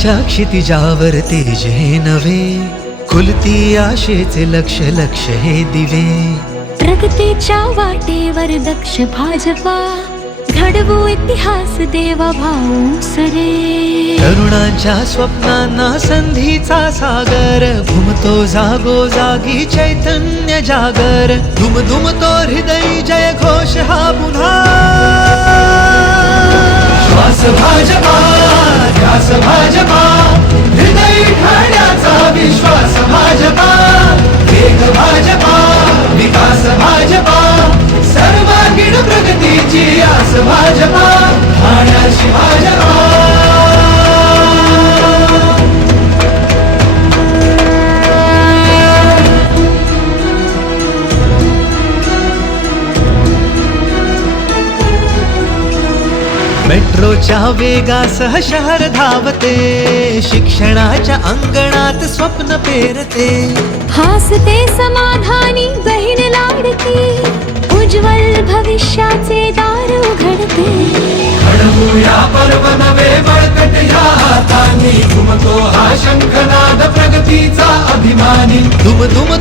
स्वप्नाच्या क्षितिजावर तेज हे नवे खुलती आशेचे लक्ष लक्ष हे दिवे. प्रगतीच्या वाटेवर दक्ष भाजपा घडवू इतिहास देवा भाऊ सरे. तरुणांच्या स्वप्नांना संधीचा सागर घुमतो जागो जागी चैतन्य जागर. धुम धुमतो हृदय जय घोष हा पुन्हा. विकास भाजपा. सर्वांगीण प्रगतीची आस भाजपा. ठाण्याची भाजपा. मेट्रोच्या वेगासह शहर धावते. शिक्षणाच्या अंगणात स्वप्न पेरते. हासते समाधानी घडवूया पर्व नवे बळकट या हातांनी घुमतो हा शंखनाद प्रगतीचा अभिमानी धुम धुम